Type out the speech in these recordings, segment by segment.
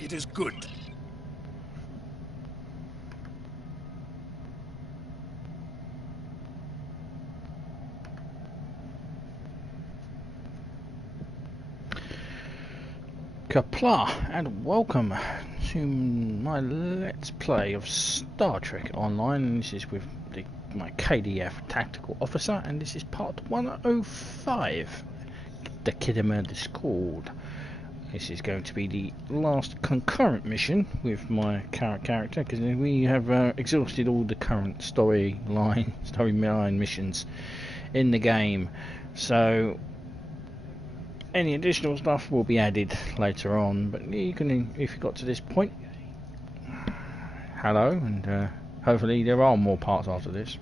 It is good. Kapla, and welcome to my Let's Play of Star Trek Online. And this is with my KDF Tactical Officer, and this is part 105, the Khitomer Discord. This is going to be the last concurrent mission with my character, because we have exhausted all the current storyline missions in the game. So any additional stuff will be added later on, but you can, if you got to this point, hello, and hopefully there are more parts after this,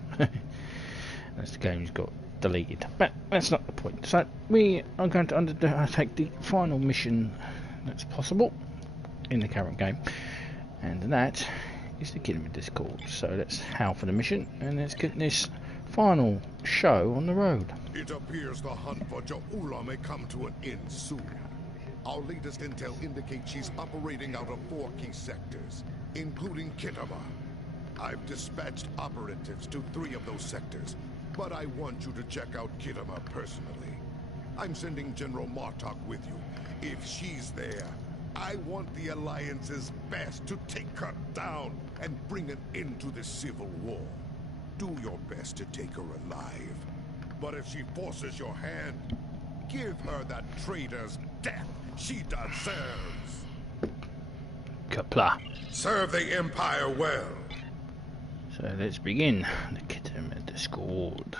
as the game's got deleted. But that's not the point. So we are going to undertake the final mission that's possible in the current game, and that is the Khitomer Discord. So let's howl for the mission, and let's get this final show on the road. It appears the hunt for Ja'ula may come to an end soon. Our latest intel indicates she's operating out of 4 key sectors, including Khitomer. I've dispatched operatives to 3 of those sectors, but I want you to check out Khitomer personally. I'm sending General Martok with you. If she's there, I want the Alliance's best to take her down and bring an end to this civil war. Do your best to take her alive. But if she forces your hand, give her that traitor's death she deserves. Kapla. Serve the Empire well. So let's begin the Khitomer Discord.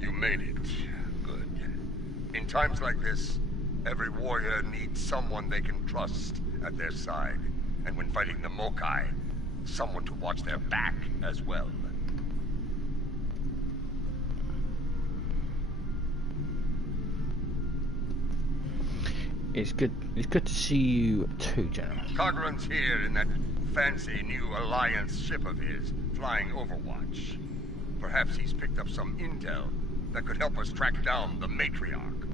You made it. Good. In times like this, every warrior needs someone they can trust at their side. And when fighting the Mokai, someone to watch their back as well. It's good to see you too, General. Cogran's here in that fancy new Alliance ship of his, flying Overwatch. Perhaps he's picked up some intel that could help us track down the Matriarch.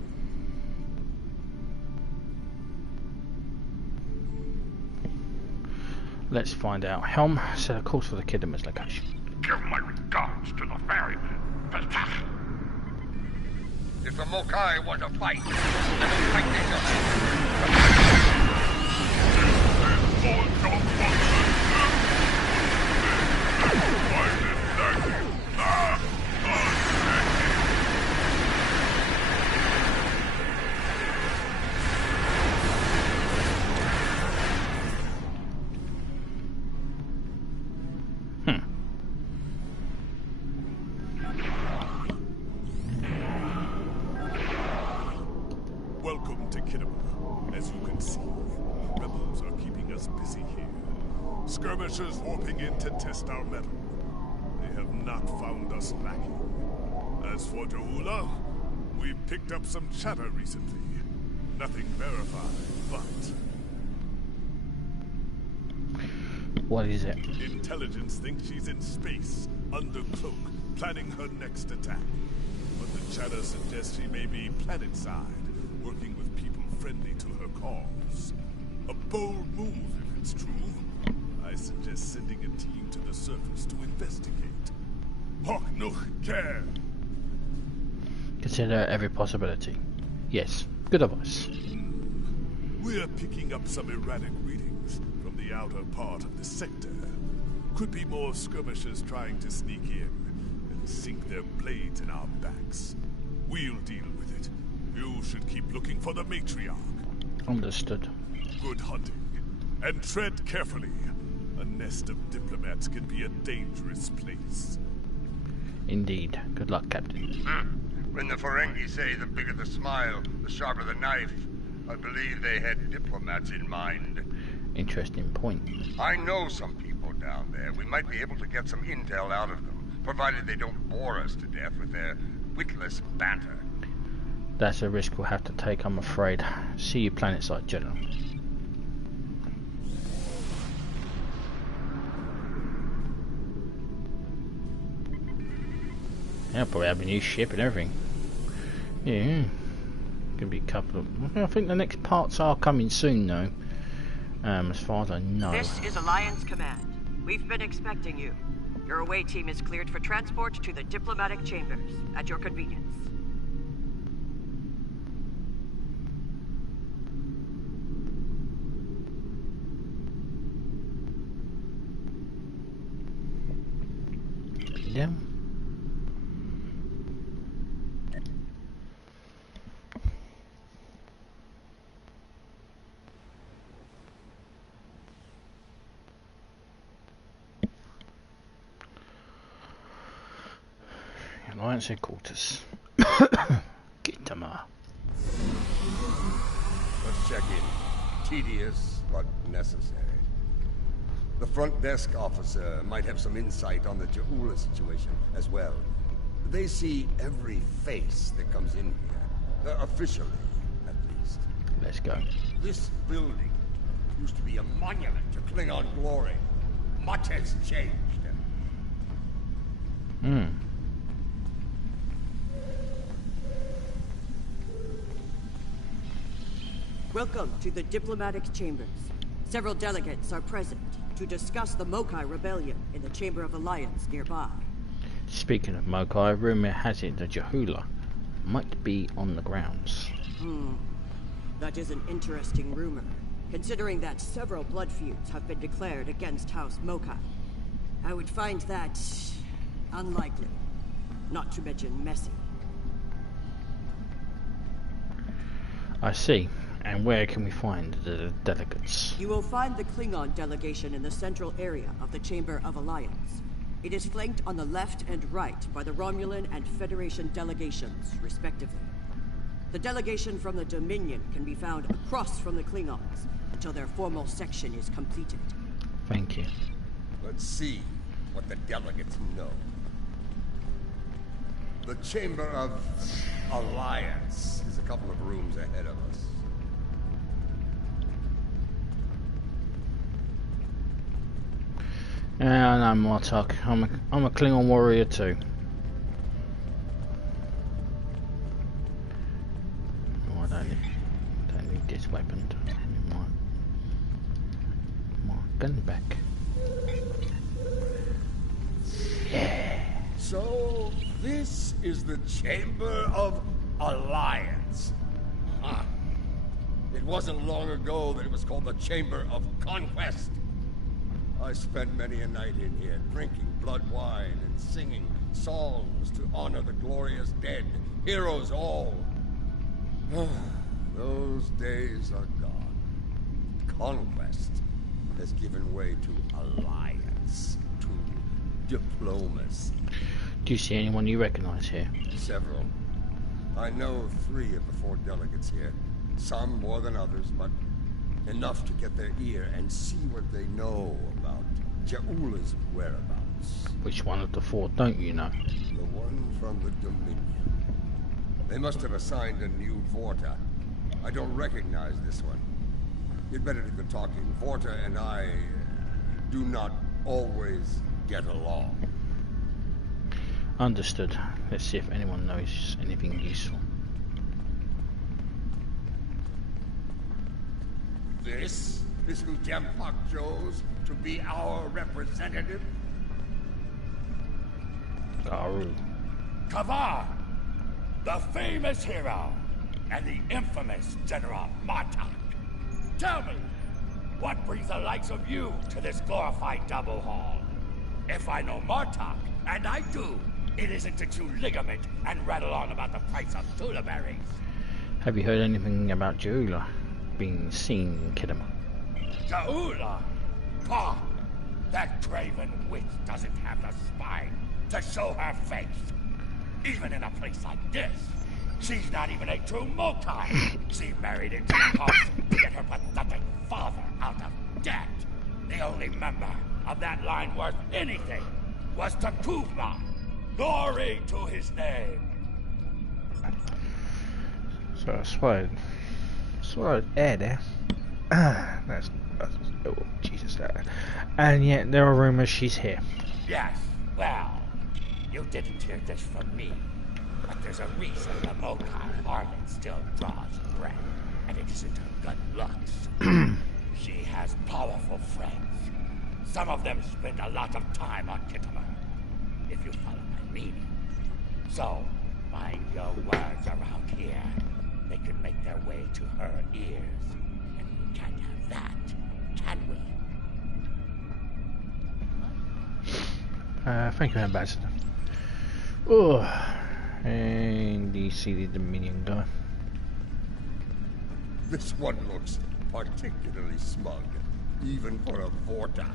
Let's find out. Helm, set a course for the Khitomer's location. Give my regards to the ferryman. If the Mokai want to fight, let them fight themselves. Welcome to Khitomer. As you can see, rebels are keeping us busy here. Skirmishers warping in to test our mettle. They have not found us lacking. As for Ja'ula, we've picked up some chatter recently. Nothing verified, but... What is it? Intelligence thinks she's in space, under cloak, planning her next attack. But the chatter suggests she may be planetside, working with people friendly to her cause. A bold move, if it's true. I suggest sending a team to the surface to investigate. Hawk no care. Consider every possibility. Yes, good advice. We're picking up some erratic readings from the outer part of the sector. Could be more skirmishers trying to sneak in and sink their blades in our backs. We'll deal with it. You should keep looking for the Matriarch. Understood. Good hunting. And tread carefully. A nest of diplomats can be a dangerous place. Indeed. Good luck, Captain. When the Ferengi say the bigger the smile, the sharper the knife, I believe they had diplomats in mind. Interesting point. I know some people down there. We might be able to get some intel out of them, provided they don't bore us to death with their witless banter. That's a risk we'll have to take, I'm afraid. See you planetside, General. Yeah, probably have a new ship and everything. Yeah, gonna be a couple of. I think the next parts are coming soon, though. As far as I know. This is Alliance Command. We've been expecting you. Your away team is cleared for transport to the diplomatic chambers at your convenience. Yeah. Alliance headquarters. Khitomer. Let's check in. Tedious, but necessary. The front desk officer might have some insight on the Ja'ula situation as well. They see every face that comes in here. Officially, at least. Let's go. This building used to be a monument to Klingon glory. Much has changed. Welcome to the diplomatic chambers. Several delegates are present to discuss the Mokai rebellion in the Chamber of Alliance nearby. Speaking of Mokai, rumor has it the Ja'ula might be on the grounds. That is an interesting rumor, considering that several blood feuds have been declared against House Mokai. I would find that unlikely, not to mention messy. I see. And where can we find the delegates? You will find the Klingon delegation in the central area of the Chamber of Alliance. It is flanked on the left and right by the Romulan and Federation delegations, respectively. The delegation from the Dominion can be found across from the Klingons until their formal section is completed. Thank you. Let's see what the delegates know. The Chamber of Alliance is a couple of rooms ahead of us. Yeah, I know, Martok. I'm a Klingon warrior too. Oh, I don't need this weapon. My gun back. Yeah. So, this is the Chamber of Alliance. Huh. It wasn't long ago that it was called the Chamber of Conquest. I spent many a night in here, drinking blood wine and singing songs to honor the glorious dead, heroes all. Those days are gone. Conquest has given way to alliance, to diplomacy. Do you see anyone you recognize here? Several. I know 3 of the 4 delegates here. Some more than others, but enough to get their ear and see what they know about Ja'ula's whereabouts. Which one of the 4 don't you know? The one from the Dominion. They must have assigned a new Vorta. I don't recognize this one. You'd better do the talking. Vorta and I do not always get along. Understood. Let's see if anyone knows anything useful. This is who Jempak chose to be our representative? Garu. Kavar, the famous hero, and the infamous General Martok. Tell me, what brings the likes of you to this glorified double hall? If I know Martok, and I do, it isn't to chew ligament and rattle on about the price of tula berries. Have you heard anything about Ja'ula being seen in Khitomer? Ja'ula? Pah! That craven witch doesn't have the spine to show her face. Even in a place like this, she's not even a true Mokai. She married into the cause to get her pathetic father out of debt. The only member of that line worth anything was Takuvma. Glory to his name. So I swallowed air there. That's oh Jesus. And yet there are rumors she's here. Yes, well, You didn't hear this from me, but there's a reason the Mokai harlot still draws breath, and it isn't her good looks. She has powerful friends. Some of them spend a lot of time on Khitomer, if you follow my meaning. So, mind your words around here. They can make their way to her ears, and we can't have that, can we? Thank you, Ambassador. Oh, and you see the Dominion guy. This one looks particularly smug, even for a Vorta.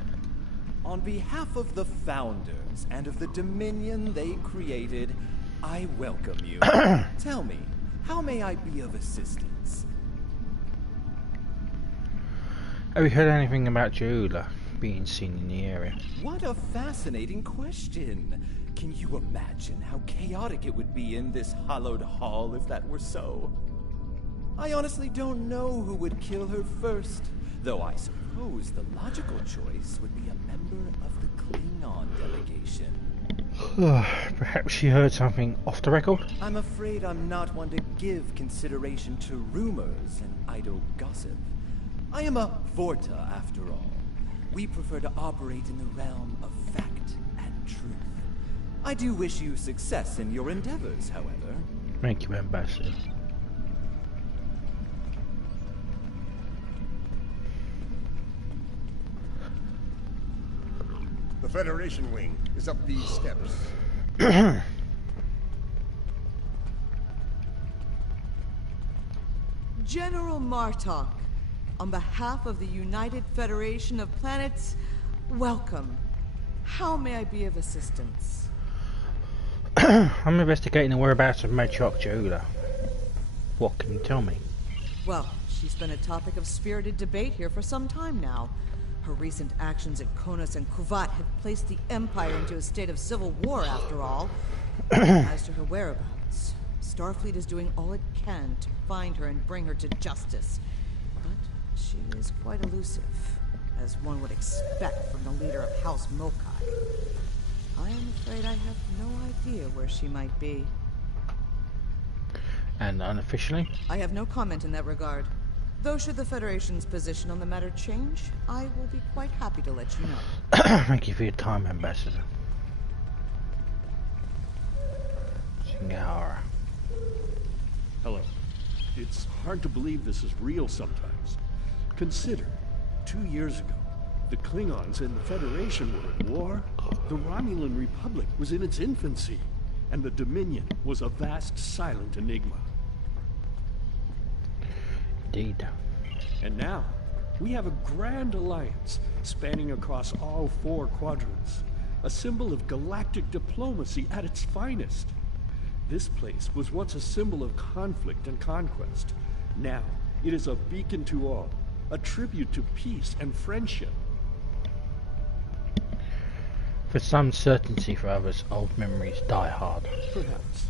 On behalf of the Founders and of the Dominion they created, I welcome you. Tell me, how may I be of assistance? Have you heard anything about Jula being seen in the area? What a fascinating question. Can you imagine how chaotic it would be in this hallowed hall if that were so? I honestly don't know who would kill her first, though I suppose the logical choice would be a member of the Klingon delegation. Perhaps she heard something off the record? I'm afraid I'm not one to give consideration to rumors and idle gossip. I am a Vorta, after all. We prefer to operate in the realm of fact and truth. I do wish you success in your endeavors, however. Thank you, Ambassador. The Federation wing is up these steps. General Martok, on behalf of the United Federation of Planets, welcome. How may I be of assistance? I'm investigating the whereabouts of Matriarch Jula. What can you tell me? Well, she's been a topic of spirited debate here for some time now. Her recent actions at Konos and Kuvat have placed the Empire into a state of civil war, after all. As to her whereabouts, Starfleet is doing all it can to find her and bring her to justice. But she is quite elusive, as one would expect from the leader of House Mokai. I am afraid I have no idea where she might be. And unofficially? I have no comment in that regard. Though should the Federation's position on the matter change, I will be quite happy to let you know. Thank you for your time, Ambassador. Singara. Hello. It's hard to believe this is real sometimes. Consider, 2 years ago, the Klingons and the Federation were at war, the Romulan Republic was in its infancy, and the Dominion was a vast silent enigma. Indeed. And now, we have a grand alliance spanning across all 4 quadrants, a symbol of galactic diplomacy at its finest. This place was once a symbol of conflict and conquest. Now, it is a beacon to all, a tribute to peace and friendship. For some certainty, for others, old memories die hard. Perhaps.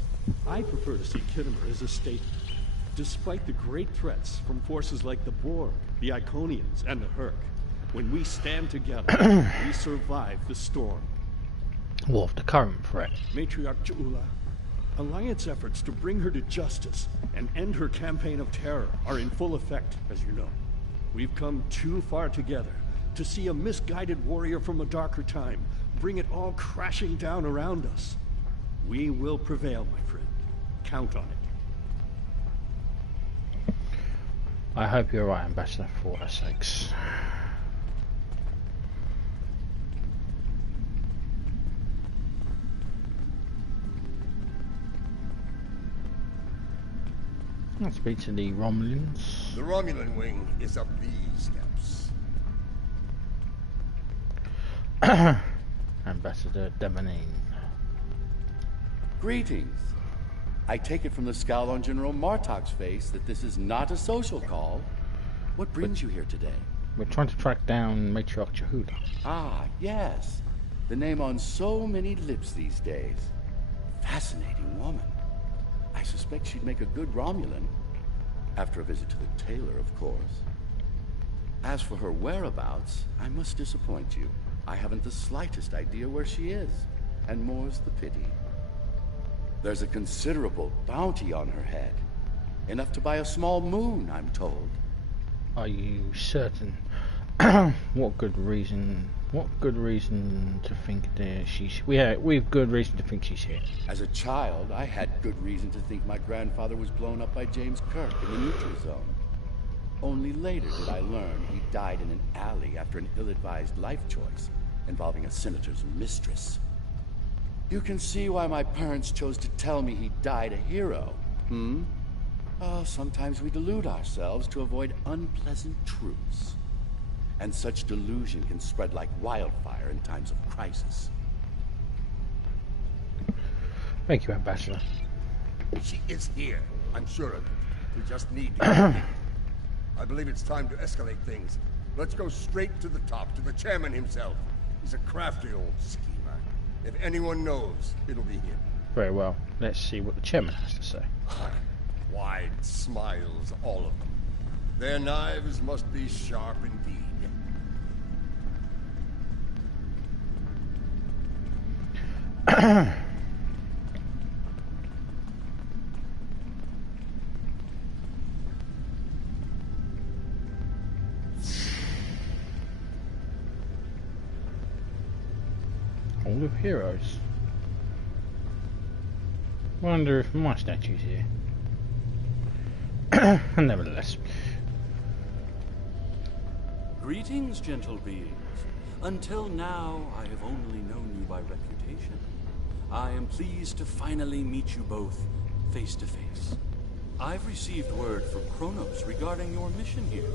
I prefer to see Khitomer as a statement. Despite the great threats from forces like the Borg, the Iconians, and the Herc, when we stand together, we survive the storm. What of the current threat? Matriarch Jula, Alliance efforts to bring her to justice and end her campaign of terror are in full effect, as you know. We've come too far together to see a misguided warrior from a darker time bring it all crashing down around us. We will prevail, my friend. Count on it. I hope you're right, Ambassador, for our sakes. Let's speak to the Romulans. The Romulan wing is up these steps. Ambassador Devanine. Greetings. I take it from the scowl on General Martok's face that this is not a social call. What brings you here today? We're trying to track down Matriarch Jula. Ah, yes. The name on so many lips these days. Fascinating woman. I suspect she'd make a good Romulan. After a visit to the tailor, of course. As for her whereabouts, I must disappoint you. I haven't the slightest idea where she is. and more's the pity. There's a considerable bounty on her head. Enough to buy a small moon, I'm told. Are you certain? What good reason to think that we've good reason to think she's here. As a child, I had good reason to think my grandfather was blown up by James Kirk in the neutral zone. Only later did I learn he died in an alley after an ill-advised life choice involving a senator's mistress. You can see why my parents chose to tell me he died a hero, Oh, sometimes we delude ourselves to avoid unpleasant truths. And such delusion can spread like wildfire in times of crisis. Thank you, Ambassador. She is here. I'm sure of it. We just need to... I believe it's time to escalate things. Let's go straight to the top, to the chairman himself. He's a crafty old schemer. If anyone knows, it'll be him. Very well. Let's see what the chairman has to say. Wide smiles, all of them. Their knives must be sharp indeed. Hall of Heroes. Wonder if my statue's here. Nevertheless. Greetings, gentle beings. Until now, I have only known you by reputation. I am pleased to finally meet you both face to face. I've received word from Kronos regarding your mission here.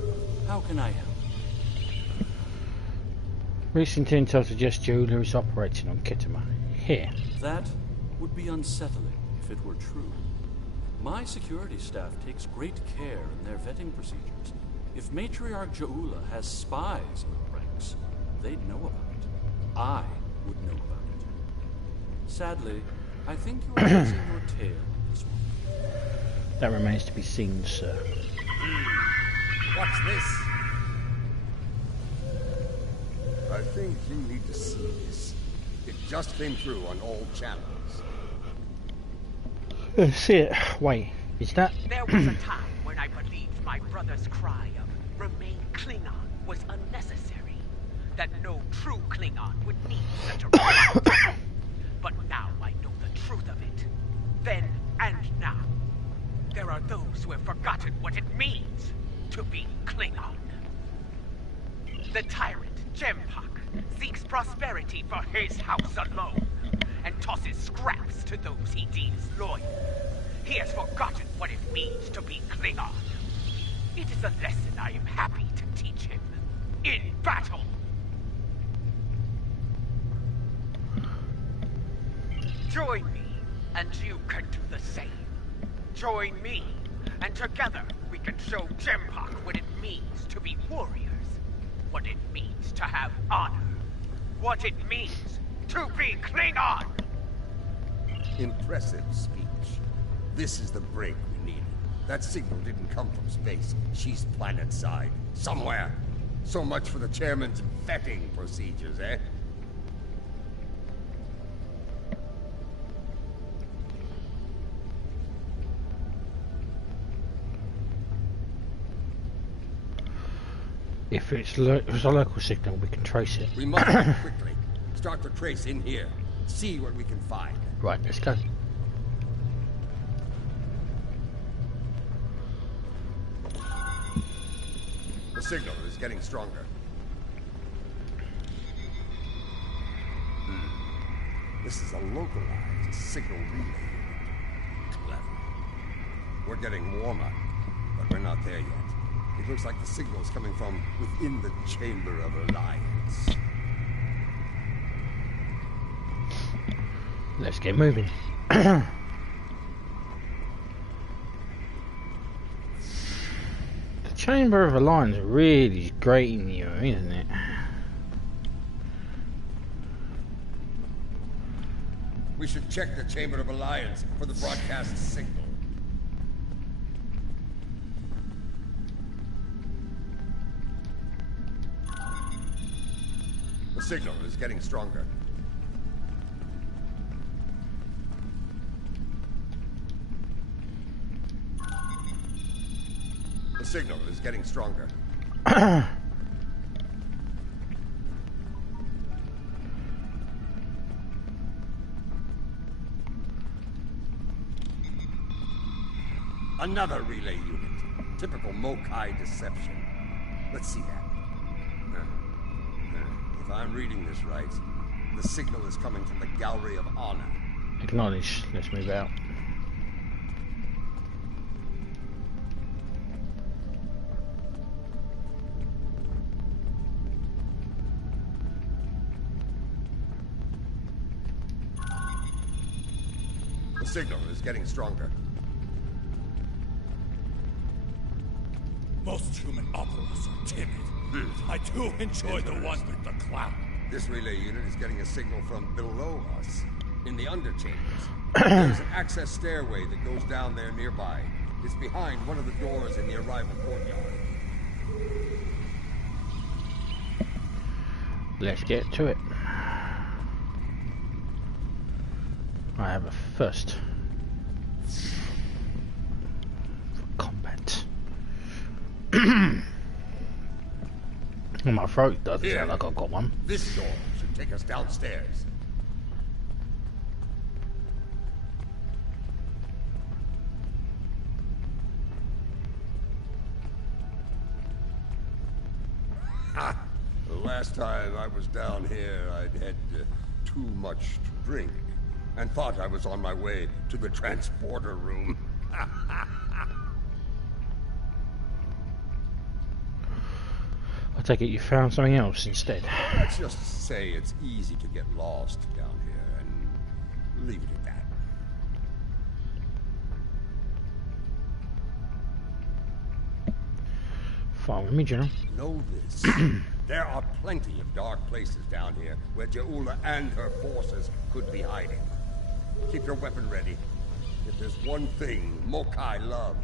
How can I help? Recent intel suggests Jeweler is operating on Khitomer. Here. That would be unsettling if it were true. My security staff takes great care in their vetting procedures. If Matriarch Jeweler has spies in the ranks, they'd know about it. I would know about it. Sadly, I think you are losing your tail on this one. That remains to be seen, sir. What's this? I think you need to see this. It just came through on all channels. See it. Wait, is that... There was a time when I believed my brother's cry of "Remain Klingon" was unnecessary. That no true Klingon would need such a right. But now I know the truth of it. Then and now. There are those who have forgotten what it means to be Klingon. The tyrant, Jempak, seeks prosperity for his house alone, and tosses scraps to those he deems loyal. He has forgotten what it means to be Klingon. It is a lesson I am happy to teach him. In battle! Join me, and you can do the same. Join me, and together we can show Jempak what it means to be warriors. What it means to have honor. What it means to be Klingon! Impressive speech. This is the break we needed. That signal didn't come from space. She's planet-side. Somewhere. So much for the chairman's vetting procedures, eh? If it's a local signal, we can trace it. We must move quickly. Start the trace in here. See what we can find. Right, let's go. The signal is getting stronger. This is a localized signal relay. Clever. We're getting warmer, but we're not there yet. It looks like the signal's coming from within the Chamber of Alliance. Let's get moving. The Chamber of Alliance really is grating you, isn't it? We should check the Chamber of Alliance for the broadcast signal. The signal is getting stronger. signal is getting stronger. Another relay unit. Typical Mokai deception. Let's see that. If I'm reading this right, the signal is coming from the Gallery of Honor. Acknowledge. Let's move out. The signal is getting stronger. Most human operas are timid. I do enjoy the ones with the clout. This relay unit is getting a signal from below us, in the underchambers. There's an access stairway that goes down there nearby. It's behind one of the doors in the arrival courtyard. Let's get to it. I have a first for combat. My throat doesn't sound like I've got one. This door should take us downstairs. Ha! The last time I was down here, I'd had too much to drink and thought I was on my way to the transporter room. I take it you found something else instead. Let's just say it's easy to get lost down here and leave it at that. Fine with me, General. Know this. There are plenty of dark places down here where Jaula and her forces could be hiding. Keep your weapon ready. If there's one thing Mokai love,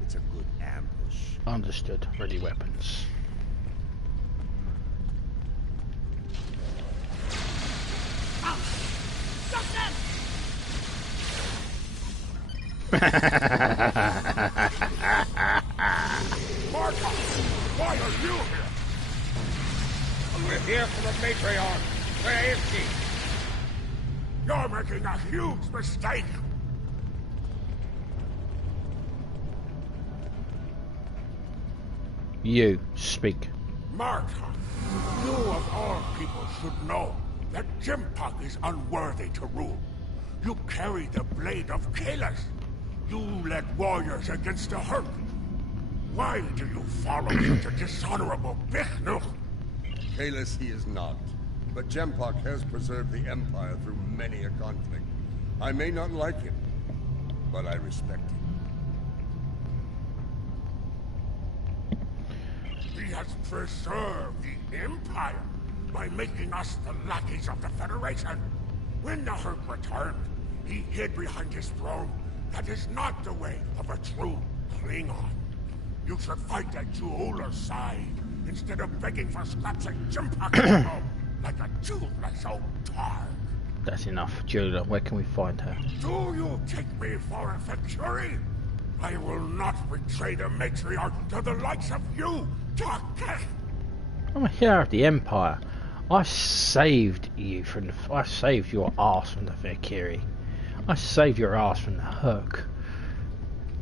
it's a good ambush. Understood. Ready weapons. Martha, why are you here? We're here for the matriarch. Where is she? You're making a huge mistake. You speak. Martha, you of all people should know that Jimpak is unworthy to rule. You carry the blade of Kalas. You led warriors against the Hurk. Why do you follow such a dishonorable Bichnuch? Kalas he is not, but Jempak has preserved the Empire through many a conflict. I may not like him, but I respect him. He has preserved the Empire by making us the lackeys of the Federation. When the Hurk returned, he hid behind his throne. That is not the way of a true Klingon. You should fight at Jaula's side, instead of begging for scraps at Jimpak's elbow, like a toothless old tar. That's enough. Jaula, where can we find her? Do you take me for a Venturi? I will not betray the matriarch to the likes of you, Taketh! I'm a hero of the Empire. I saved you from I saved your ass from the Valkyrie. I saved your ass from the Hurk.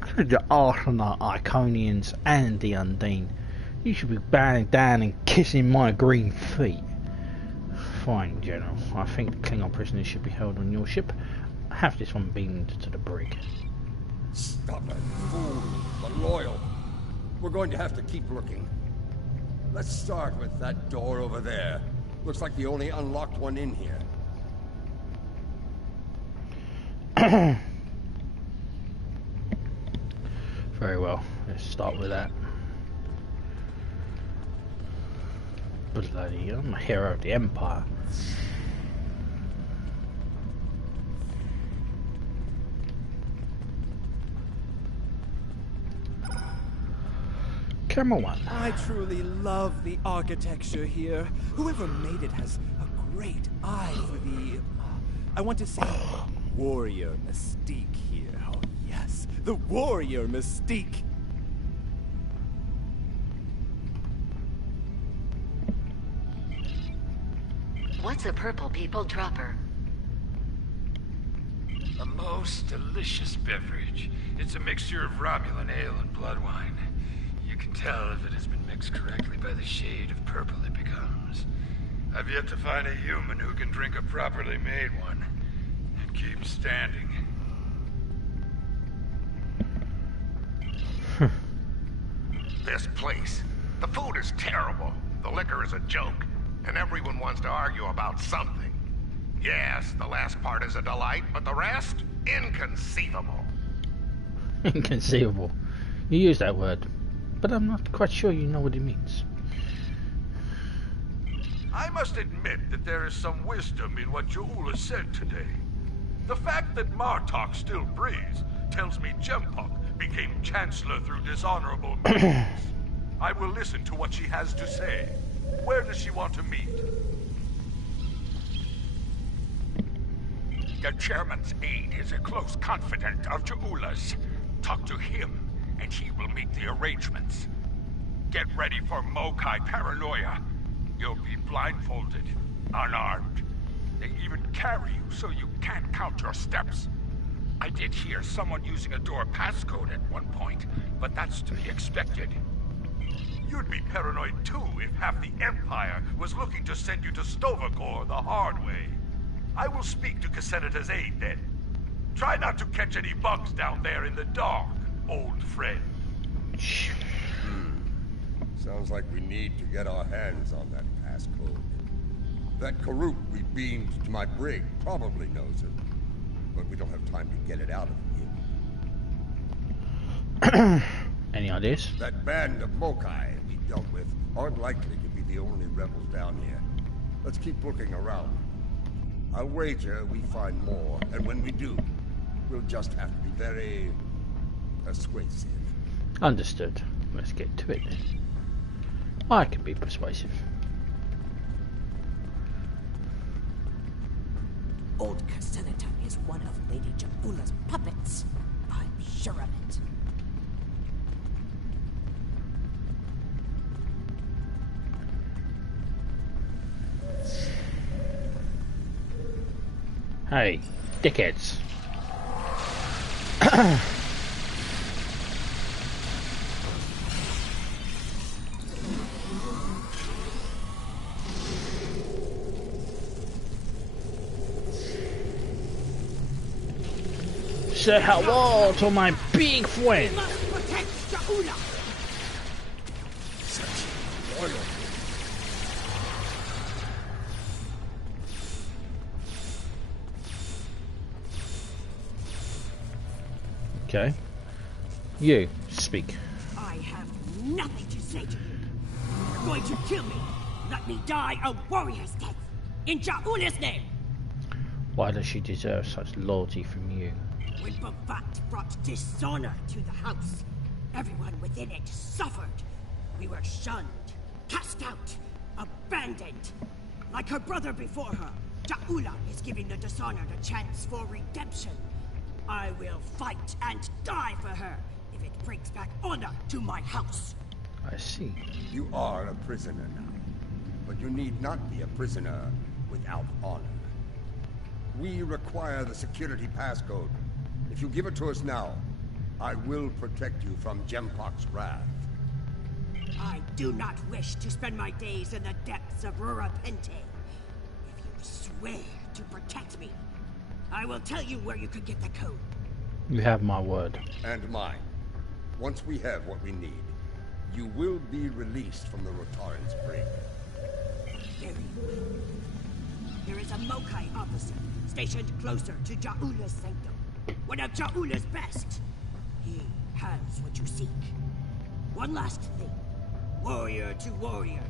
I saved your ass from the Iconians and the Undine. You should be bowing down and kissing my green feet. Fine, General. I think the Klingon prisoners should be held on your ship. Have this one beamed to the brig. Stop it, fool, but loyal. We're going to have to keep looking. Let's start with that door over there. Looks like the only unlocked one in here. Very well. Let's start with that. Bloody, I'm a hero of the Empire. Camera one. I truly love the architecture here. Whoever made it has a great eye for the... I want to say warrior mystique here. Oh yes, the warrior mystique. What's a purple people dropper? A most delicious beverage. It's a mixture of Romulan ale and blood wine. You can tell if it has been mixed correctly by the shade of purple it becomes. I've yet to find a human who can drink a properly made one and keep standing. This place. The food is terrible. The liquor is a joke. And everyone wants to argue about something. Yes, the last part is a delight, but the rest? Inconceivable. Inconceivable. You use that word, but I'm not quite sure you know what it means. I must admit that there is some wisdom in what Ja'ula said today. The fact that Martok still breathes tells me Jempok became Chancellor through dishonorable means. I will listen to what she has to say. Where does she want to meet? The chairman's aide is a close confidant of Ja'ula's. Talk to him, and he will make the arrangements. Get ready for Mokai paranoia. You'll be blindfolded, unarmed. They even carry you so you can't count your steps. I did hear someone using a door passcode at one point, but that's to be expected. You'd be paranoid too if half the Empire was looking to send you to Stovagor the hard way. I will speak to Casenata's aide then. Try not to catch any bugs down there in the dark, old friend. Sounds like we need to get our hands on that passcode. That Karuk we beamed to my brig probably knows it, but we don't have time to get it out of him. Any ideas? That band of Mokai we dealt with aren't likely to be the only rebels down here. Let's keep looking around. I'll wager we find more, and when we do, we'll just have to be very persuasive. Understood. Let's get to it then. I can be persuasive. Old Casenata is one of Lady Ja'ula's puppets. I'm sure of it. Hey, dickheads. Say hello to my big friend. We must protect Ja'ula. Such loyalty. Okay. You, speak. I have nothing to say to you. You're going to kill me. Let me die a warrior's death. In Ja'ula's name. Why does she deserve such loyalty from you? When Bavat brought dishonor to the house, everyone within it suffered. We were shunned, cast out, abandoned. Like her brother before her, Ja'ula is giving the dishonored a chance for redemption. I will fight and die for her if it brings back honor to my house. I see. You are a prisoner now, but you need not be a prisoner without honor. We require the security passcode. If you give it to us now, I will protect you from Jempok's wrath. I do not wish to spend my days in the depths of Rurapente. If you swear to protect me, I will tell you where you can get the code. You have my word. And mine. Once we have what we need, you will be released from the Rotaran's brig. Very well. There is a Mokai officer stationed closer to Ja'ula's sanctum. One of Ja'ula's best. He has what you seek. One last thing. Warrior to warrior.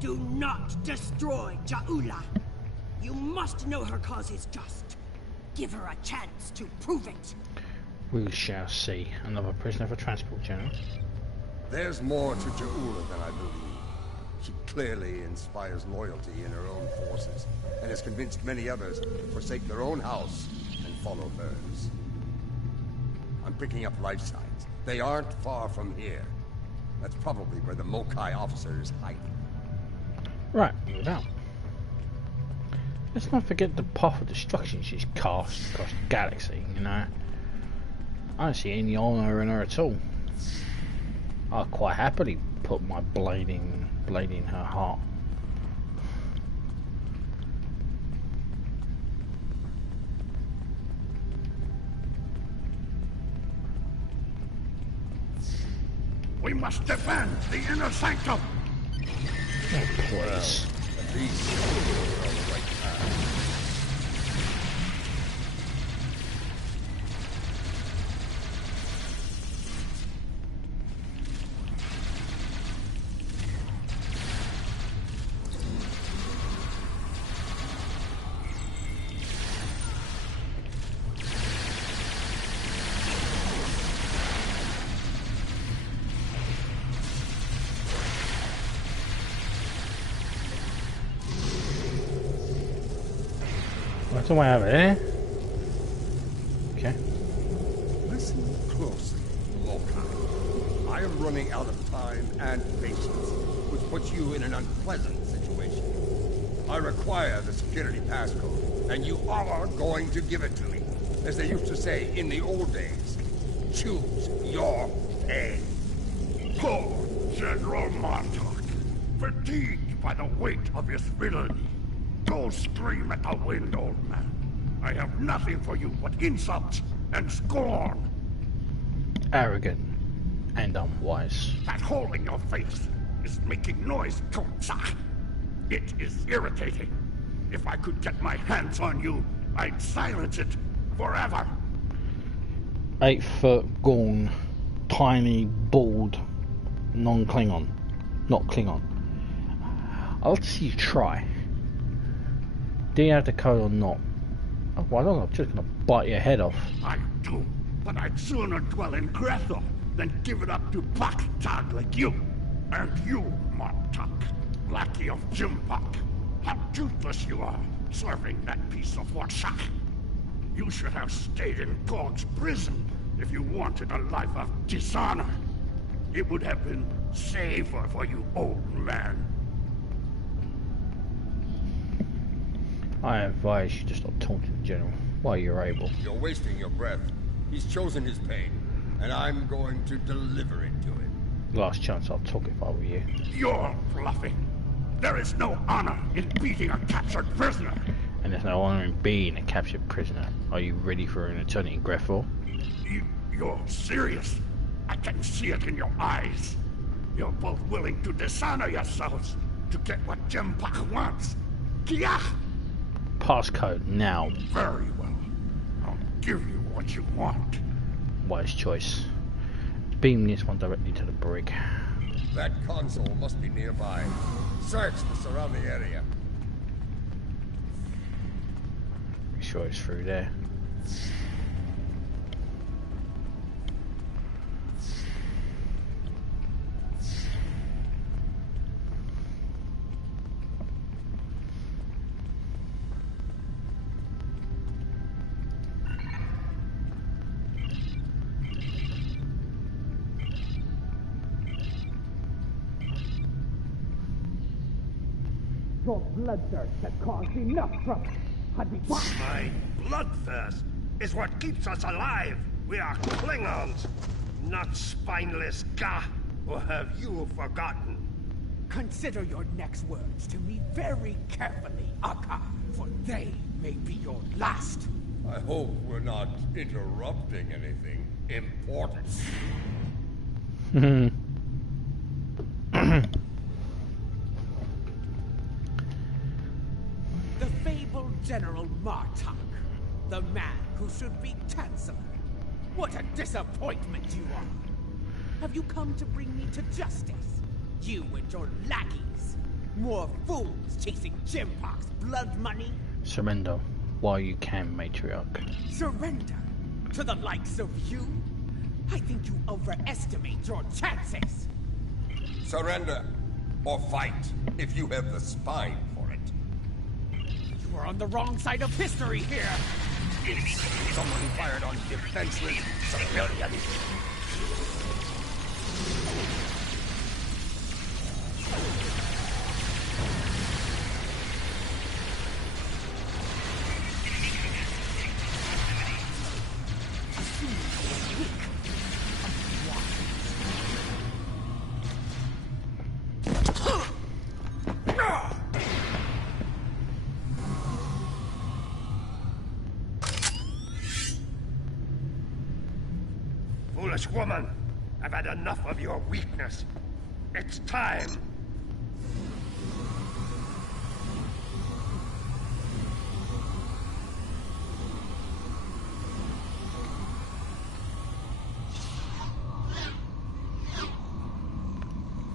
Do not destroy Ja'ula. You must know her cause is just. Give her a chance to prove it. We shall see. Another prisoner for transport, General. There's more to Ja'ula than I believe. She clearly inspires loyalty in her own forces, and has convinced many others to forsake their own house and follow hers. I'm picking up life signs. They aren't far from here. That's probably where the Mokai officer is hiding. Right, move out. Let's not forget the path of destruction she's cast across the galaxy, you know. I don't see any honour in her at all. I'll quite happily put my blade in her heart. We must defend the inner sanctum! Oh, please. At least we're on the right path. What do I have here? Okay. Listen closely, Mokai. I am running out of time and patience, which puts you in an unpleasant situation. I require the security passcode, and you are going to give it to me. As they used to say in the old days, choose your pain. Poor General Martok, fatigued by the weight of his villainy. Go scream at the wind, old man. I have nothing for you but insults and scorn. Arrogant and unwise. That hole in your face is making noise, Tonsa. It is irritating. If I could get my hands on you, I'd silence it forever. 8-foot gaunt, tiny, bald, non-Klingon. Not Klingon. I'll see you try. Do you have the code or not? Oh, well, I don't know, I'm just gonna bite your head off. I do, but I'd sooner dwell in Grethel than give it up to Baktag like you. And you, Martok, lackey of Jimpak. How toothless you are, serving that piece of Warshak. You should have stayed in Gog's prison if you wanted a life of dishonor. It would have been safer for you, old man. I advise you to stop taunting the General while you're able. You're wasting your breath. He's chosen his pain, and I'm going to deliver it to him. Last chance I'll talk if I were you. You're bluffing. There is no honor in beating a captured prisoner. And there's no honor in being a captured prisoner. Are you ready for an eternity in Grethel? You're serious. I can see it in your eyes. You're both willing to dishonor yourselves to get what Jimpak wants. Kia! Passcode now. Very well. I'll give you what you want. Wise choice. Beam this one directly to the brig. That console must be nearby. Search the surrounding area. Pretty sure it's through there. Your bloodthirst has caused enough trouble. My bloodthirst is what keeps us alive. We are Klingons, not spineless Ga. Or have you forgotten? Consider your next words to me very carefully, Akka, for they may be your last. I hope we're not interrupting anything important. The fabled General Martok, the man who should be chancellor. What a disappointment you are! Have you come to bring me to justice? You and your lackeys? More fools chasing Jimpak's blood money? Surrender while you can, Matriarch. Surrender? To the likes of you? I think you overestimate your chances! Surrender, or fight, if you have the spine for it. You are on the wrong side of history here! Someone fired on defenseless civilians. Foolish woman! I've had enough of your weakness. It's time!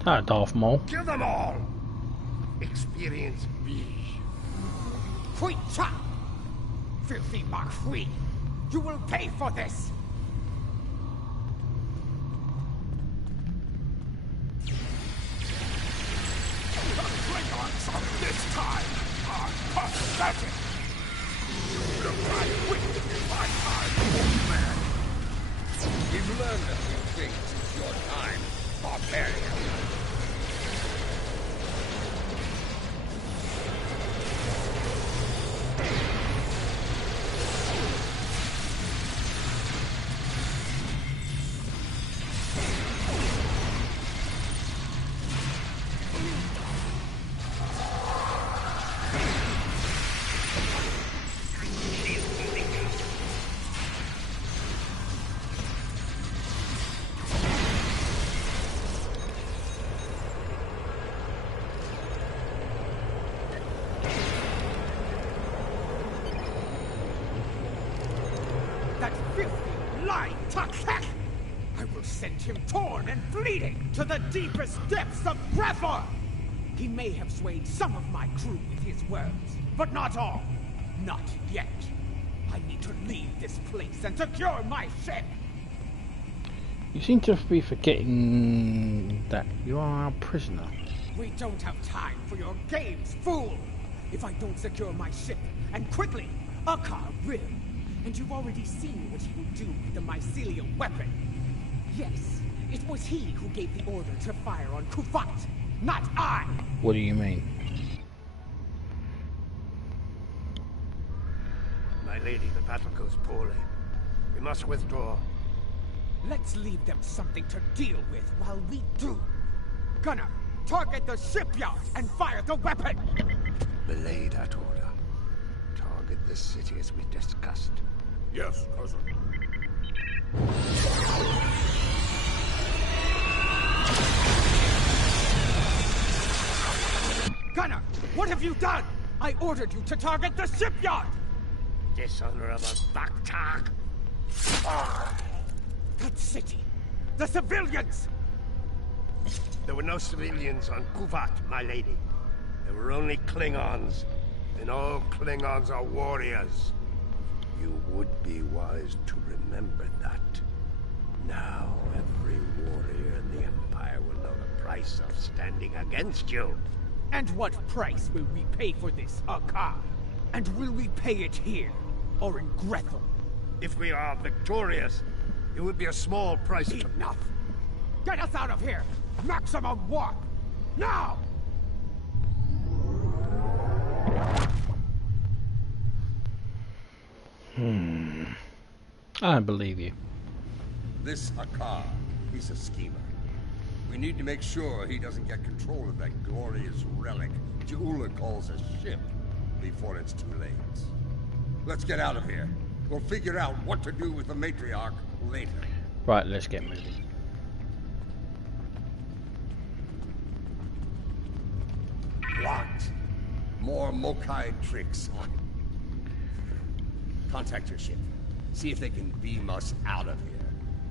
That Darth Maul. Kill them all! Experience me. Hui Cha! Filthy Marquis! You will pay for this! The Klingons of this time are pathetic! The right wit in my time, old man! You've learned a few things since your time, barbarian. Torn and bleeding to the deepest depths of Grethor! He may have swayed some of my crew with his words, but not all. Not yet. I need to leave this place and secure my ship! You seem to be forgetting that you are a prisoner. We don't have time for your games, fool! If I don't secure my ship, and quickly, Akar will. And you've already seen what he will do with the mycelial weapon. Yes, it was he who gave the order to fire on Kovat, not I! What do you mean? My lady, the battle goes poorly. We must withdraw. Let's leave them something to deal with while we do. Gunner, target the shipyard and fire the weapon! Belay that order. Target the city as we discussed. Yes, cousin. Gunner, what have you done? I ordered you to target the shipyard! Dishonorable Baktak! That city! The civilians! There were no civilians on Kovat, my lady. There were only Klingons. And all Klingons are warriors. You would be wise to remember that. Now every warrior in the Empire will know the price of standing against you. And what price will we pay for this, Akar? And will we pay it here, or in Grethel? If we are victorious, it would be a small price. Enough! Get us out of here! Maximum warp! Now! I don't believe you. This Akar, he's a schemer. We need to make sure he doesn't get control of that glorious relic Jaula calls a ship before it's too late. Let's get out of here. We'll figure out what to do with the matriarch later. Right, let's get moving. What? More Mokai tricks. Contact your ship. See if they can beam us out of here.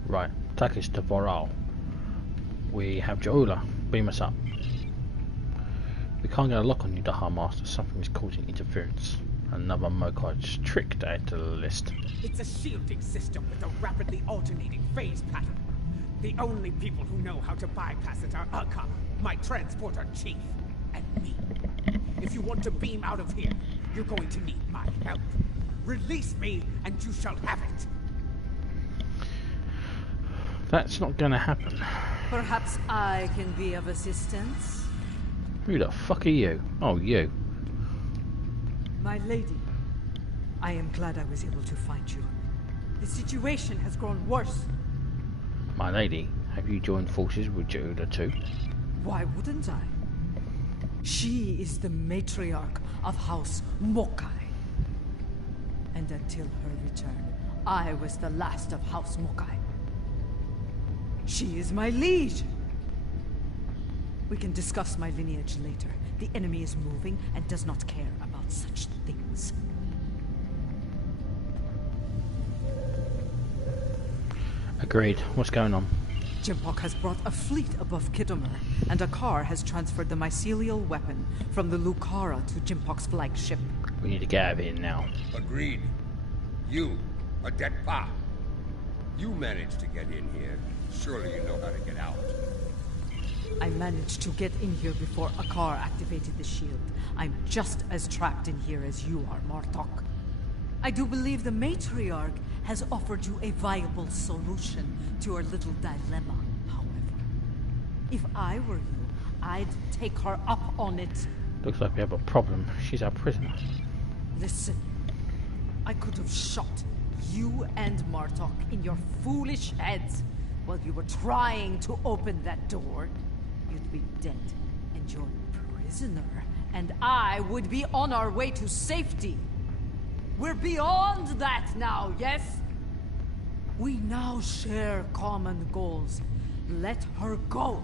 Right, take us to Voral. We have Jaula. Beam us up. We can't get a lock on you, Daha Master. Something is causing interference. Another Mokai trick to add to the list. It's a shielding system with a rapidly alternating phase pattern. The only people who know how to bypass it are Akar, my transporter chief, and me. If you want to beam out of here, you're going to need my help. Release me, and you shall have it. That's not gonna happen. Perhaps I can be of assistance? Who the fuck are you? Oh, you. My lady, I am glad I was able to find you. The situation has grown worse. My lady, have you joined forces with Jaula too? Why wouldn't I? She is the matriarch of House Mokai. And until her return, I was the last of House Mokai. She is my liege. We can discuss my lineage later. The enemy is moving and does not care about such things. Agreed. What's going on? Jimpok has brought a fleet above Khitomer, and Akar has transferred the mycelial weapon from the Lucara to Jimpok's flagship. We need to get out of here now. Agreed. You, a dead pa. You managed to get in here. Surely you know how to get out. I managed to get in here before Akar activated the shield. I'm just as trapped in here as you are, Martok. I do believe the matriarch has offered you a viable solution to your little dilemma, however. If I were you, I'd take her up on it. Looks like we have a problem. She's our prisoner. Listen, I could have shot you and Martok in your foolish heads while you were trying to open that door. You'd be dead, and your prisoner and I would be on our way to safety. We're beyond that now, yes? We now share common goals. Let her go,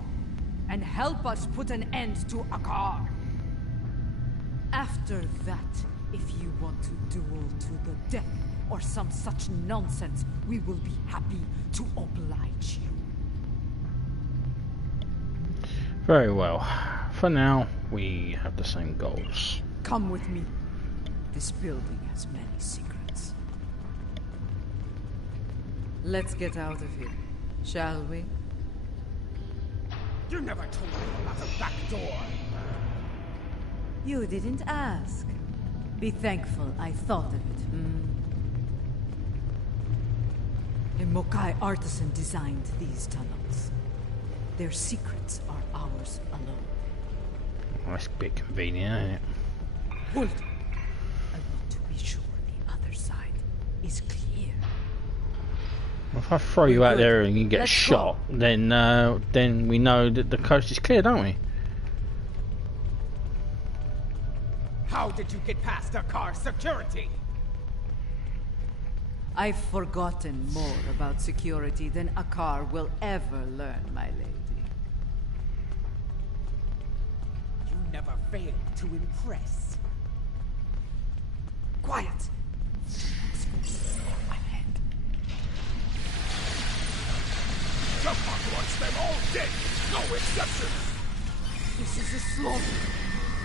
and help us put an end to Akar. After that, if you want to duel to the death or some such nonsense, we will be happy to oblige you. Very well. For now, we have the same goals. Come with me. This building has many secrets. Let's get out of here, shall we? You never told me about the back door. You didn't ask. Be thankful I thought of it, A Mokai artisan designed these tunnels. Their secrets are ours alone. That's a bit convenient, isn't it? Hold. I want to be sure the other side is clear. If I throw you out there and you get Let's shot, then we know that the coast is clear, don't we? How did you get past Akar security? I've forgotten more about security than Akar will ever learn, my lady. You never failed to impress. Quiet! Jimpok wants them all dead. No exceptions. This is a slaughter.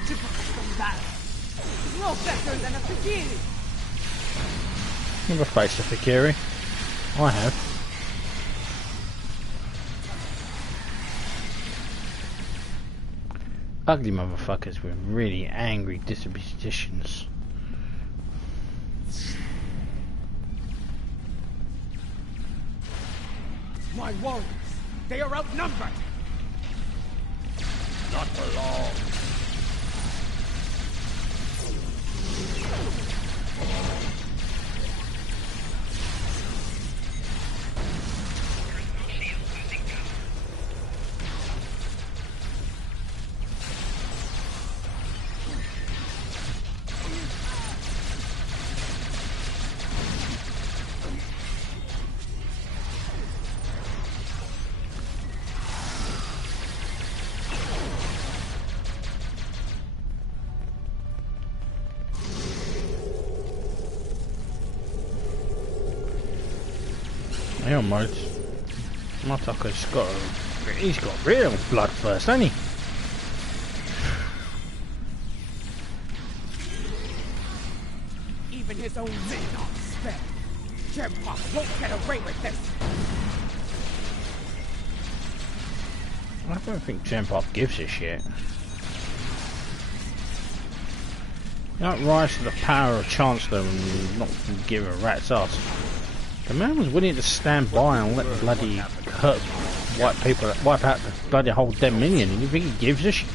Jimpok has come back. He's no better than a Fikiri. Never faced a Fikiri. I have. Ugly motherfuckers with really angry dispositions. My warriors, they are outnumbered. Not for long. Hang on, mate. He's got real bloodthirst, hasn't he? Even his own men are spared. Jimpok won't get away with this. I don't think Jimpok gives a shit. You don't rise to the power of Chancellor and not give a rat's ass. The man was willing to stand by and let the bloody hurt wipe out the bloody whole Dominion, and you think he gives a shit?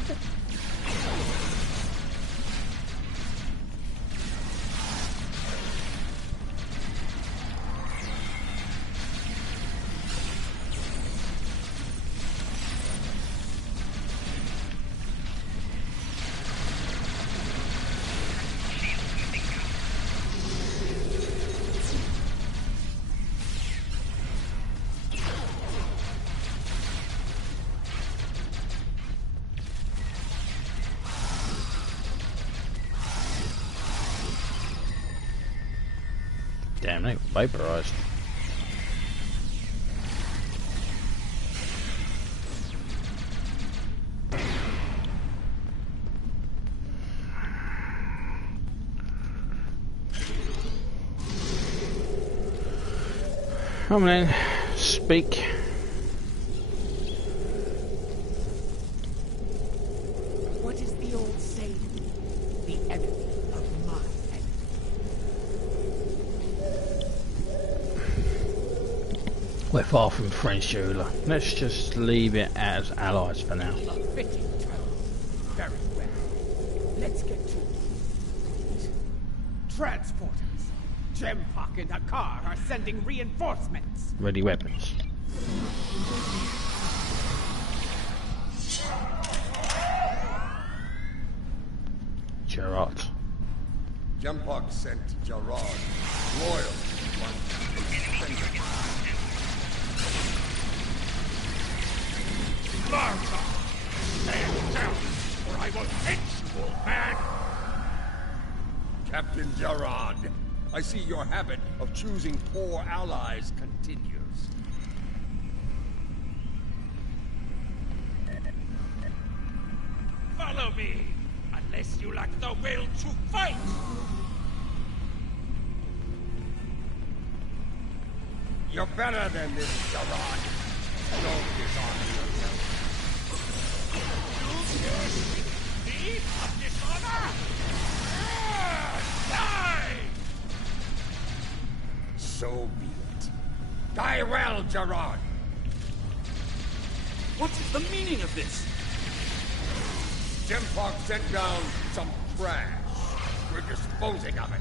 Damn, they got vaporized. Come on then, speak. What is the old saying? The enemy of my enemy. We're far from friends, Jula. Let's just leave it as allies for now. A fitting term. Very well. Let's get to it. Transporters. Gempak and Hakar are sending reinforcements. Ready weapons. Gerard. Gempak sent Gerard, loyal. Marta! Stand down, or I will hit you, old man! Captain Gerard, I see your habit of choosing poor allies continues. Follow me, unless you lack the will to fight! You're better than this, Gerard. Don't dishonor yourself. You deed of dishonor? Die! So be it. Die well, Gerard. What is the meaning of this? Gempak sent down some trash. We're disposing of it.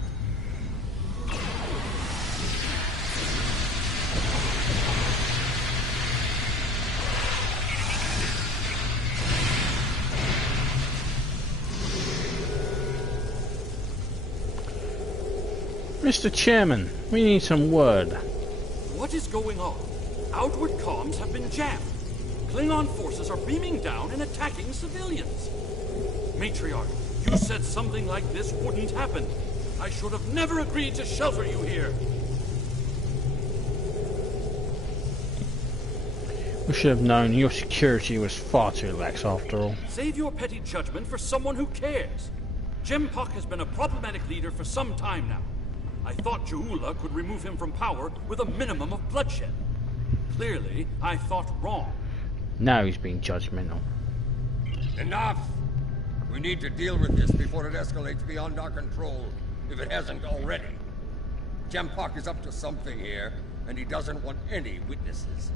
Mr. Chairman, we need some word. What is going on? Outward comms have been jammed. Klingon forces are beaming down and attacking civilians. Matriarch, you said something like this wouldn't happen. I should have never agreed to shelter you here. We should have known your security was far too lax after all. Save your petty judgment for someone who cares. Gempak has been a problematic leader for some time now. I thought Jaula could remove him from power with a minimum of bloodshed. Clearly, I thought wrong. Now he's being judgmental. Enough! We need to deal with this before it escalates beyond our control, if it hasn't already. Gempak is up to something here, and he doesn't want any witnesses.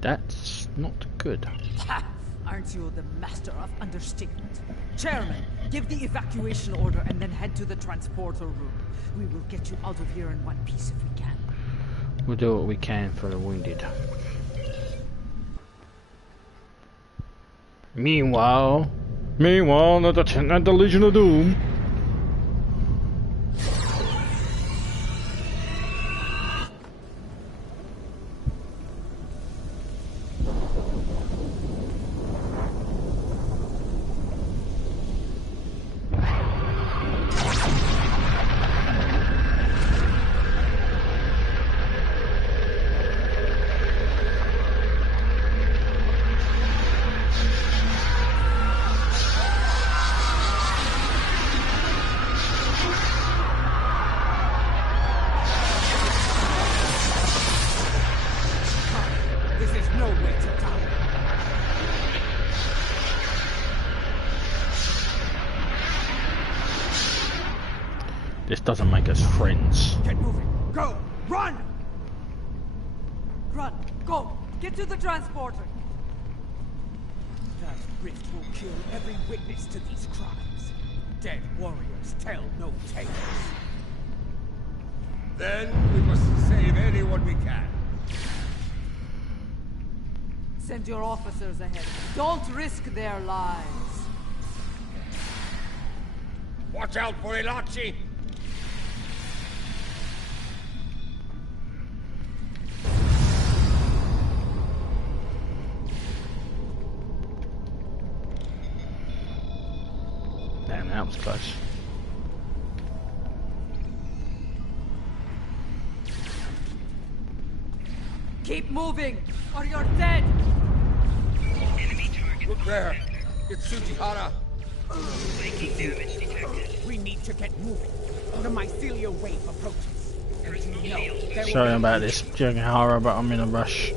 That's not good. Ha! Aren't you the master of understatement? Chairman, give the evacuation order and then head to the transporter room. We will get you out of here in one piece if we can. We'll do what we can for the wounded. Meanwhile, at the Legion of Doom. This doesn't make us friends. Get moving. Go! Run! Run! Go! Get to the transporter! That rift will kill every witness to these crimes. Dead warriors tell no tales. Then we must save anyone we can. Send your officers ahead. Don't risk their lives. Watch out for Ilachi! Damn, that was close. Keep moving, or you're dead! Look there! It's Tsujihara! We need to get moving. The mycelial wave approaches. And you know, there will Sorry be about this, Jugahara, but I'm in a rush.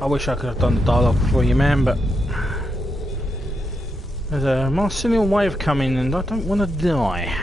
I wish I could have done the dialogue before you, man, but there's a mycelial wave coming and I don't want to die.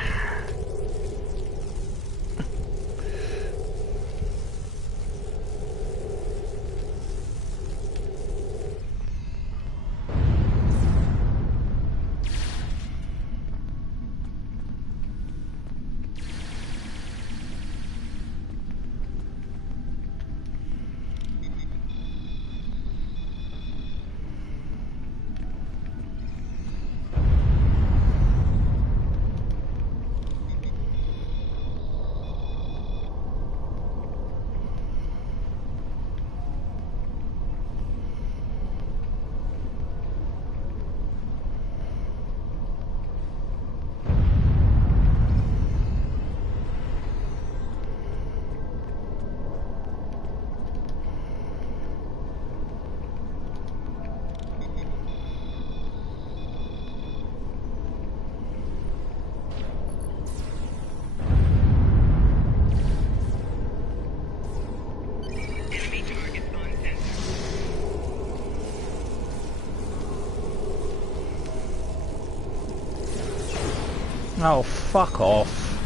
Oh, fuck off.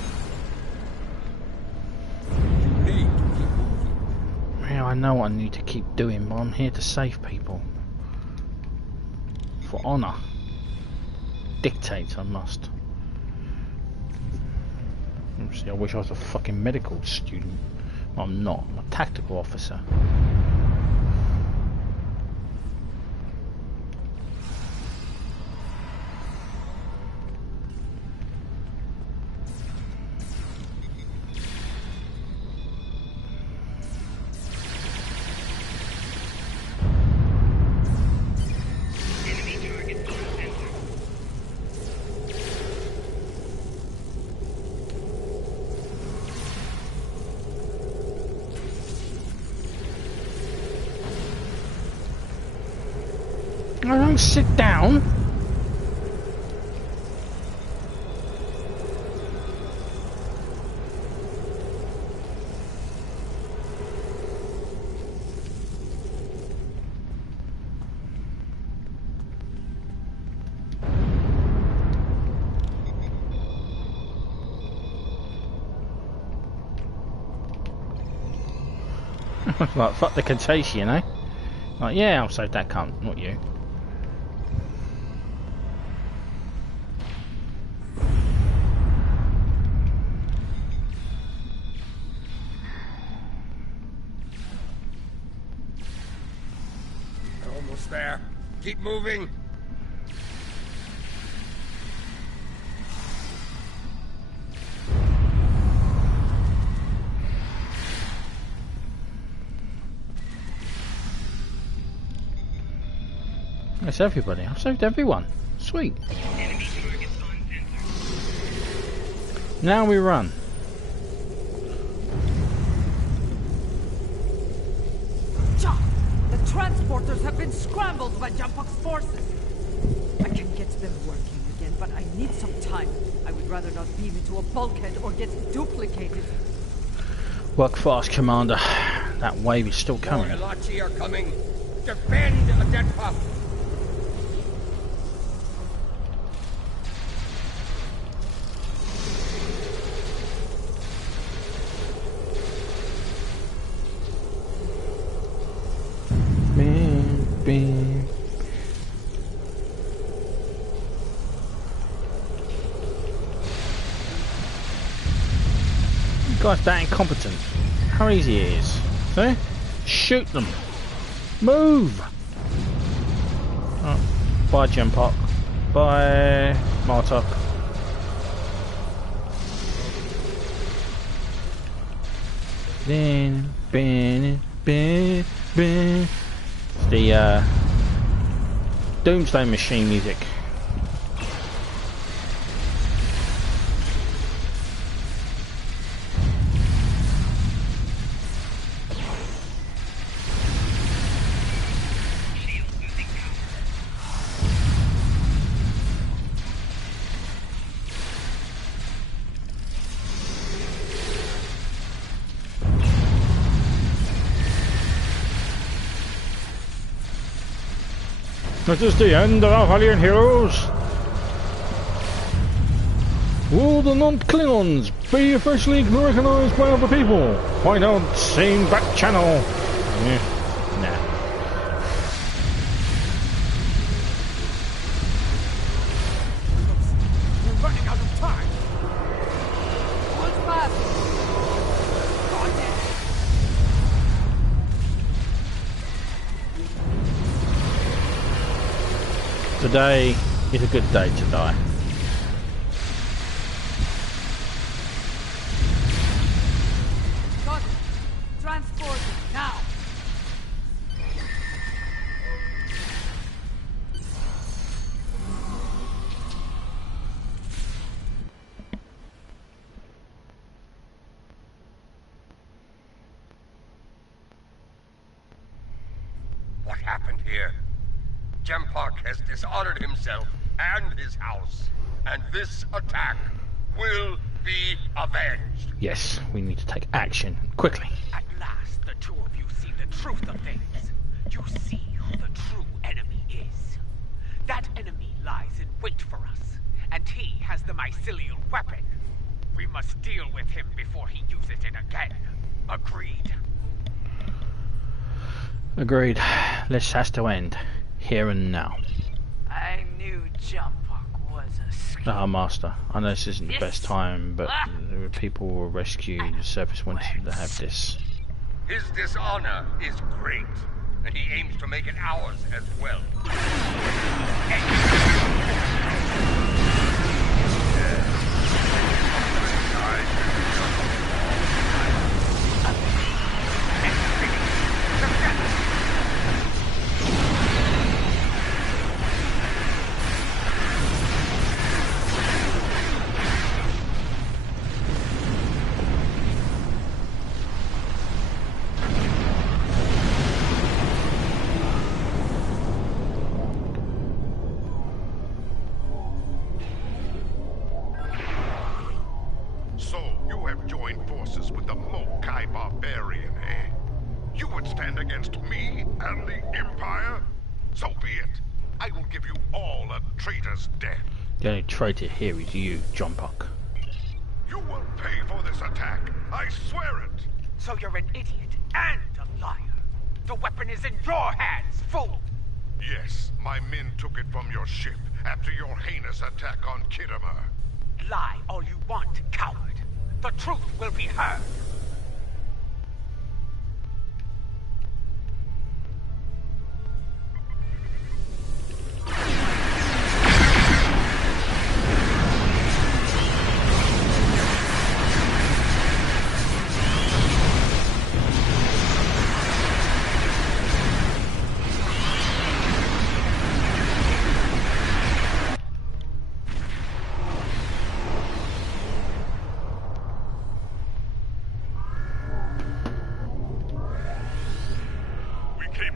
Yeah, I know what I need to keep doing, but I'm here to save people. For honour. Dictates I must. See, I wish I was a fucking medical student. I'm not. I'm a tactical officer. I don't sit down. Like, fuck the Cretacean, eh? Like, yeah, I'll save that cunt, not you. Almost there. Keep moving. That's everybody. I've saved everyone. Sweet. Now we run. John, the transporters have been scrambled by Jampak's forces. I can get them working again, but I need some time. I would rather not beam into a bulkhead or get duplicated. Work fast, Commander. That wave is still coming. More Elachi are coming. Defend Adetpa. Bing. You guys that incompetent. How easy it is. See? Shoot them. Move! Oh, bye Jempak. Bye Martok. Then the Doomsday Machine music. This is the end of our valiant heroes. Will the non-Klingons be officially recognized by other people? Find out same back channel. Yeah. Nah. We're running out of time. What's fast? Today is a good day to die. Transport now. What happened here? Jempark has dishonored himself and his house, and this attack will be avenged. Yes, we need to take action quickly. At last, the two of you see the truth of things. You see who the true enemy is. That enemy lies in wait for us, and he has the mycelial weapon. We must deal with him before he uses it again. Agreed? Agreed. This has to end. Here and now. I knew Jempark was a screw. Ah, Master. I know this isn't the best time, but people will rescue the surface wanted to have this. His dishonor is great, and he aims to make it ours as well. The only traitor here is you, Jempark. You will pay for this attack. I swear it. So you're an idiot and a liar. The weapon is in your hands, fool. Yes, my men took it from your ship after your heinous attack on Khitomer. Lie all you want, coward. The truth will be heard.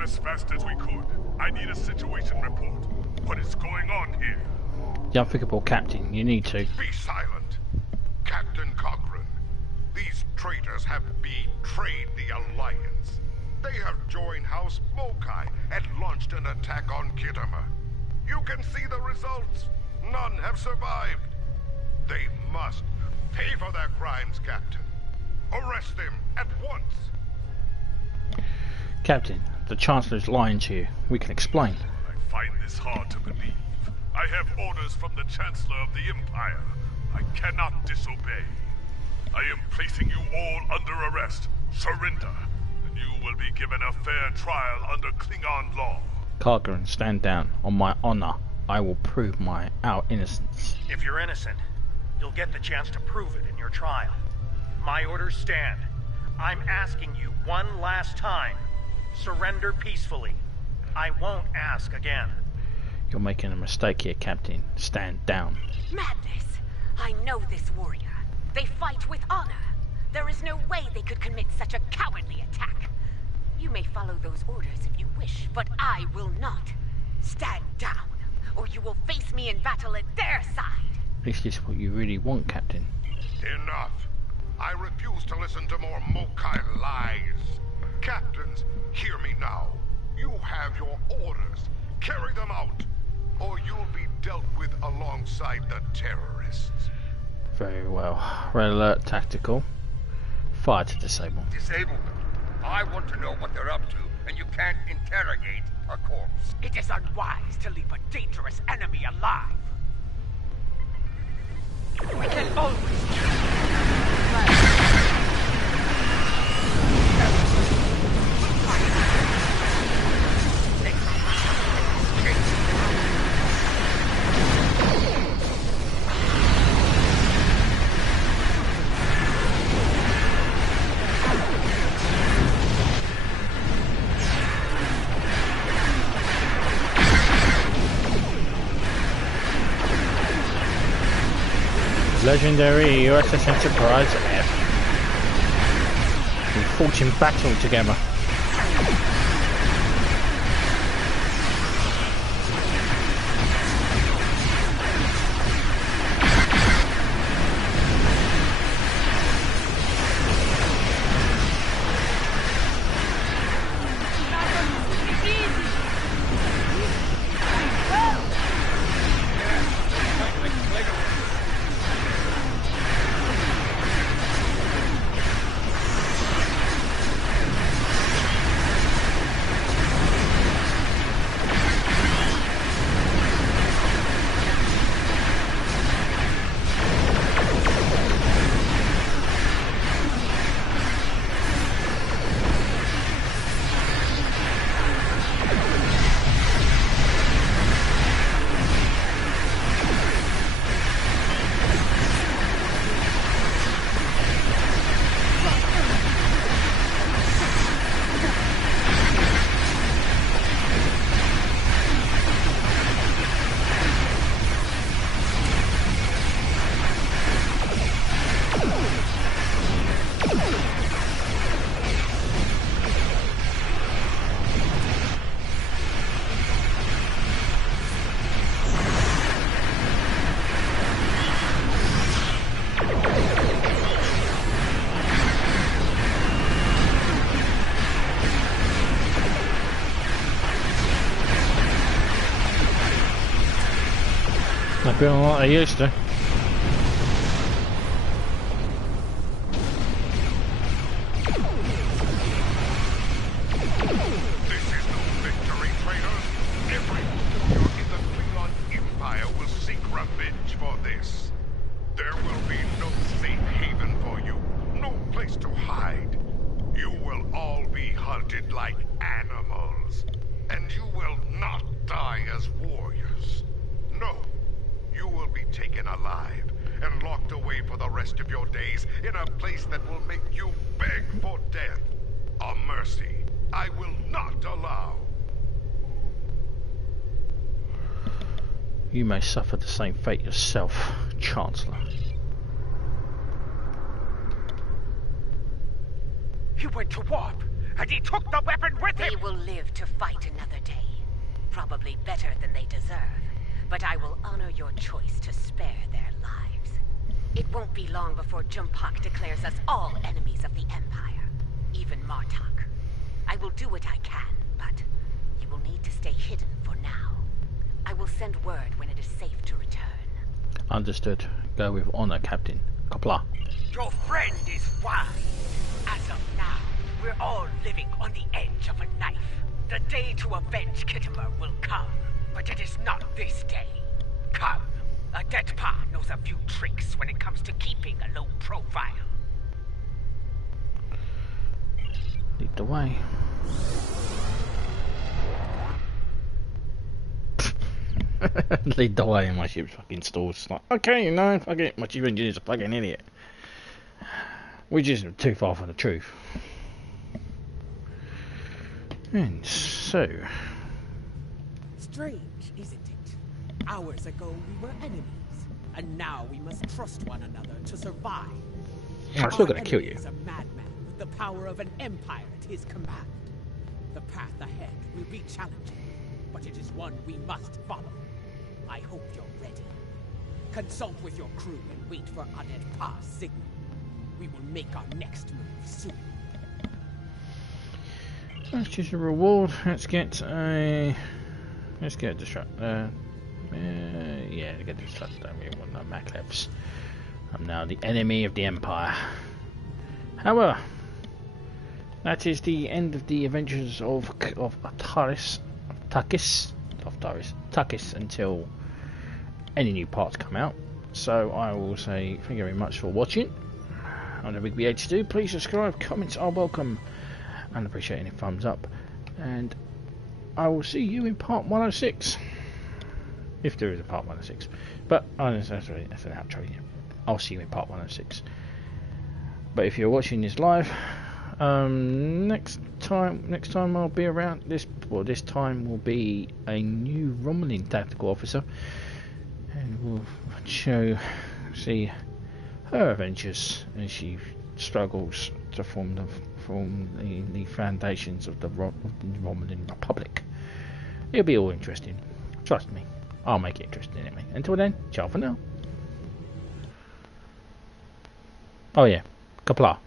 As fast as we could. I need a situation report. What is going on here? The unthinkable captain, you need to. Be silent. Captain Cochrane, these traitors have betrayed the Alliance. They have joined House Mokai and launched an attack on Khitomer. You can see the results. None have survived. They must pay for their crimes, Captain. Arrest them at once. Captain, the Chancellor's lying to you. We can explain. I find this hard to believe. I have orders from the Chancellor of the Empire. I cannot disobey. I am placing you all under arrest. Surrender, and you will be given a fair trial under Klingon law. Cochrane, stand down. On my honor, I will prove our innocence. If you're innocent, you'll get the chance to prove it in your trial. My orders stand. I'm asking you one last time. Surrender peacefully. I won't ask again. You're making a mistake here, Captain. Stand down. Madness! I know this warrior. They fight with honor. There is no way they could commit such a cowardly attack. You may follow those orders if you wish, but I will not. Stand down, or you will face me in battle at their side. Is this what you really want, Captain? Enough. I refuse to listen to more Mokai lies. Captains, hear me now. You have your orders. Carry them out, or you'll be dealt with alongside the terrorists. Very well. Red alert, tactical. Fire to disable. Disable them. I want to know what they're up to, and you can't interrogate a corpse. It is unwise to leave a dangerous enemy alive. We can always... Legendary USS Enterprise F. We fought in battle together. Not doing what I used to. This is no victory, traitors. Every warrior in the Klingon Empire will seek revenge for this. There will be no safe haven for you, no place to hide. You will all be hunted like animals, and you will not die as warriors. No. You will be taken alive and locked away for the rest of your days in a place that will make you beg for death. A mercy I will not allow. You may suffer the same fate yourself, Chancellor. He went to warp, and he took the weapon with him! They will live to fight another day. Probably better than they deserve. But I will honor your choice to spare their lives. It won't be long before Jumpak declares us all enemies of the Empire. Even Martok. I will do what I can, but you will need to stay hidden for now. I will send word when it is safe to return. Understood. Go with honor, Captain. Kapla. Your friend is wise. As of now, we're all living on the edge of a knife. The day to avenge Khitomer will come. But it is not this day. Come. A dead pa knows a few tricks when it comes to keeping a low profile. Lead the way. Lead the way and my ship's fucking stalls. It's like, okay, you know, fuck it, my chief engineer's a fucking idiot. Which isn't too far from the truth. And so... Strange, isn't it? Hours ago we were enemies, and now we must trust one another to survive. I'm still gonna kill you. Our enemy is a madman with the power of an empire at his command. The path ahead will be challenging, but it is one we must follow. I hope you're ready. Consult with your crew and wait for Adet Pa's signal. We will make our next move soon. Let's choose a reward. Let's get a Let's get distracted. Yeah, get distracted. I don't really want no Maklevs. I'm now the enemy of the Empire. However, that is the end of the adventures of Takis until any new parts come out. So I will say thank you very much for watching. On the Big BH2, please subscribe, comments are welcome, and appreciate any thumbs up. And I will see you in part 106, if there is a part 106. But that's an outro. Yeah. I'll see you in part 106. But if you're watching this live, next time I'll be around this. Well, this time will be a new Romulan tactical officer, and we'll see her adventures as she struggles to form the foundations of the Romulan Republic. It'll be all interesting. Trust me, I'll make it interesting anyway. Until then, ciao for now. Oh yeah, Kapla.